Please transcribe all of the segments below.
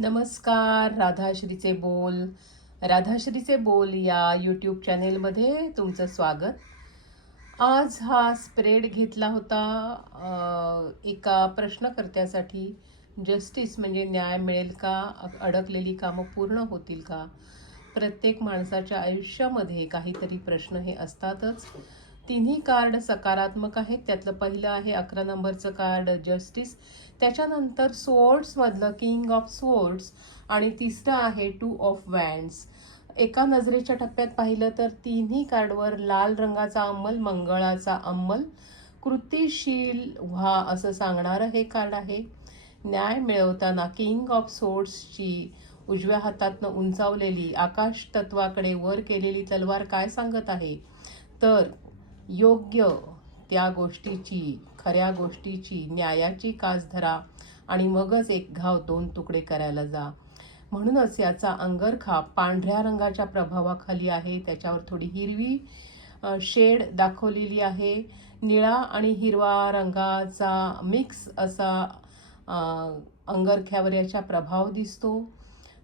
नमस्कार. राधाश्रीचे बोल या यूट्यूब चॅनेलमध्ये तुमचं स्वागत. आज हा स्प्रेड घेतला होता एका प्रश्नकर्त्यासाठी. जस्टिस म्हणजे न्याय मिळेल का, अडकलेली कामं पूर्ण होतील का. प्रत्येक माणसाच्या आयुष्यामध्ये काहीतरी प्रश्न हे असतातच. तिन्ही कार्ड सकारात्मक आहेत. त्यातलं पहिलं आहे 11 नंबरचं कार्ड जस्टिस, त्याच्यानंतर स्वॉर्ड्समधलं किंग ऑफ स्वॉर्ड्स आणि तिसरं आहे 2 ऑफ वँड्स. एका नजरेच्या टप्प्यात पाहिलं तर तिन्ही कार्डवर लाल रंगाचा अंमल, मंगळाचा अंमल, कृतिशील व्हा असं सांगणारं हे कार्ड आहे. न्याय मिळवताना किंग ऑफ स्वॉर्ड्सची उजव्या हातातनं उंचावलेली आकाश तत्वाकडे वर केलेली तलवार काय सांगत आहे, तर योग्य त्या गोष्टीची, खऱ्या गोष्टीची, न्यायाची कास धरा आणि मगच एक घाव दोन तुकडे करायला जा. म्हणूनच याचा अंगरखा पांढऱ्या रंगाच्या प्रभावाखाली आहे. त्याच्यावर थोडी हिरवी शेड दाखवलेली आहे. निळा आणि हिरवा रंगाचा मिक्स असा अंगरख्यावर याचा प्रभाव दिसतो.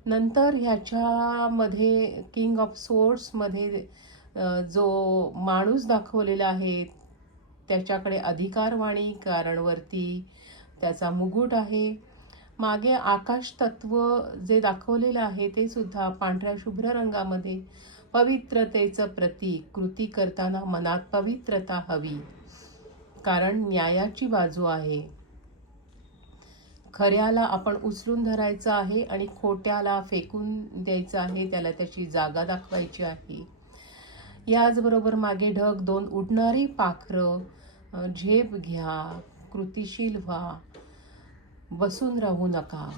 नंतर ह्याच्यामध्ये किंग ऑफ स्वॉर्ड्समध्ये जो माणूस दाखवलेला आहे त्याच्याकडे अधिकारवाणी, कारण वरती त्याचा मुकुट आहे. मागे आकाश तत्व जे दाखवलेलं आहे ते सुद्धा पांढऱ्या शुभ्र रंगामध्ये पवित्रतेचं प्रतीक. कृती करताना मनात पवित्रता हवी, कारण न्यायाची बाजू आहे. खऱ्याला आपण उचलून धरायचं आहे आणि खोट्याला फेकून द्यायचं आहे, त्याला त्याची जागा दाखवायची आहे. याचबरोबर मागे ढग, दोन उडणारी पाखरं, झेप घ्या, कृतिशील व्हा, बसून राहू नका.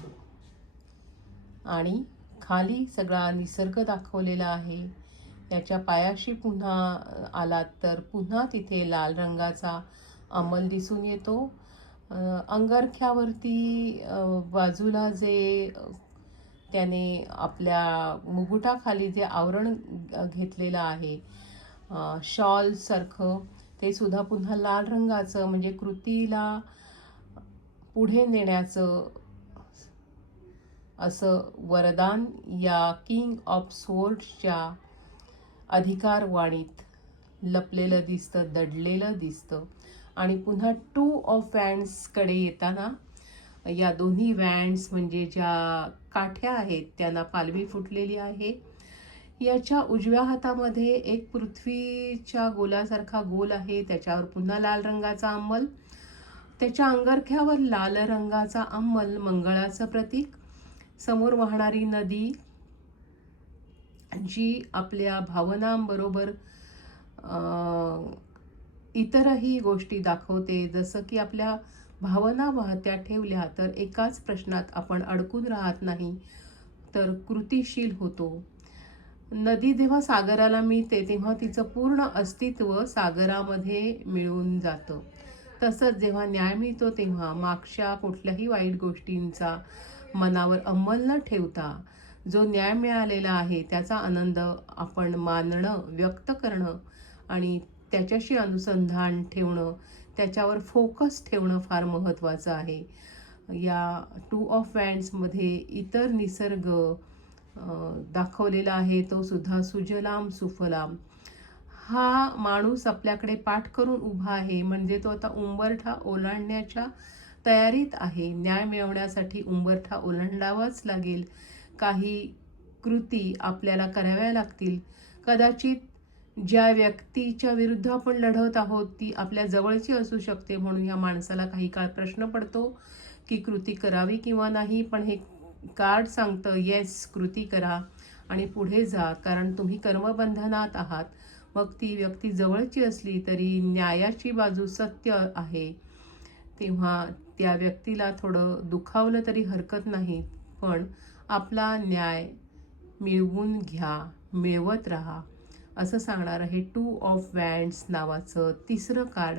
आणि खाली सगळा निसर्ग दाखवलेला आहे. याच्या पायाशी पुन्हा आलात तर पुन्हा तिथे लाल रंगाचा अंमल दिसून येतो. अंगरख्यावरती बाजूला जे त्याने आपल्या मुकुटाखाली जे आवरण घेतलेलं आहे शॉलसारखं, ते सुद्धा पुन्हा लाल रंगाचं, म्हणजे कृतीला पुढे नेण्याचं असं वरदान या किंग ऑफ स्वॉर्ड्सच्या अधिकारवाणीत लपलेलं दिसतं, दडलेलं दिसतं. आणि पुन्हा 2 ऑफ वँड्सकडे येताना या दोन्ही वँड्स म्हणजे ज्या काठ्या आहेत त्यांना पालवी फुटलेली आहे. याच्या उजव्या हातामध्ये एक पृथ्वीच्या गोलासारखा गोल आहे, त्याच्यावर पुन्हा लाल रंगाचा अंमल. त्याच्या अंगरख्यावर लाल रंगाचा अंमल, मंगळाचं प्रतीक. समोर वाहणारी नदी जी आपल्या भावनांबरोबर इतरही गोष्टी दाखवते. जसं की आपल्या भावना वाहत्या ठेवल्या तर एकाच प्रश्नात आपण अडकून राहत नाही, तर कृतिशील होतो. नदी जेव्हा सागराला मिळते तेव्हा तिचं पूर्ण अस्तित्व सागरामध्ये मिळून जातं. तसंच जेव्हा न्याय मिळतो तेव्हा मागच्या कुठल्याही वाईट गोष्टींचा मनावर अंमल न ठेवता जो न्याय मिळालेला आहे त्याचा आनंद आपण मानणं, व्यक्त करणं आणि त्याच्याशी अनुसंधान ठेवणं, त्याच्यावर फोकस ठेवणं फार महत्त्वाचं आहे. या 2 ऑफ वँड्समध्ये इतर निसर्ग दाखवलेला आहे, तो सुद्धा सुजलाम सुफलाम. हा माणूस आपल्याकडे पाठ करून उभा आहे, म्हणजे तो आता उंबरठा ओलांडण्याच्या तयारीत आहे. न्याय मिळवण्यासाठी उंबरठा ओलांडावाच लागेल. काही कृती आपल्याला कराव्या लागतील. कदाचित ज्या व्यक्तीच्या विरुद्ध आपण लढत आहोत ती आपल्या जवळची असू शकते, म्हणून या माणसाला काही काळ प्रश्न पडतो की कृती करावी किंवा नाही. पण हे कार्ड सांगतं येस, कृती करा आणि पुढे जा, कारण तुम्ही कर्मबंधनात आहात. मग ती व्यक्ती जवळची असली तरी न्यायाची बाजू सत्य आहे, तेव्हा त्या व्यक्तीला थोडं दुखावलं तरी हरकत नाही. पण आपला न्याय मिळवून घ्या, मिळवत राहा असं सांगणार आहे 2 ऑफ वँड्स नावाचं तिसरं कार्ड.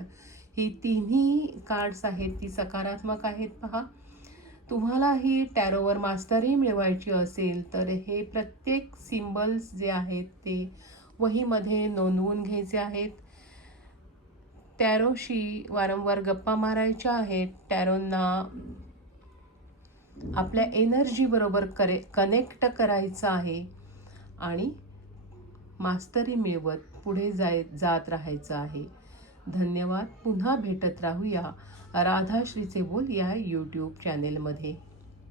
ही तिन्ही कार्ड्स आहेत ती सकारात्मक आहेत. पहा, तुम्हाला ही टॅरोवर मास्टरी मिळवायची असेल तर हे प्रत्येक सिम्बल्स जे आहेत ते वहीमध्ये नोंदवून घ्यायचे आहेत. टॅरोशी वारंवार गप्पा मारायच्या आहेत. टॅरोंना आपल्या एनर्जी बरोबर कनेक्ट करायचं आहे आणि मास्तरी मिळवत पुढे जात राहायचं आहे. धन्यवाद. पुन्हा भेटत राहूया राधाश्रीचे बोल या यूट्यूब चॅनेलमध्ये.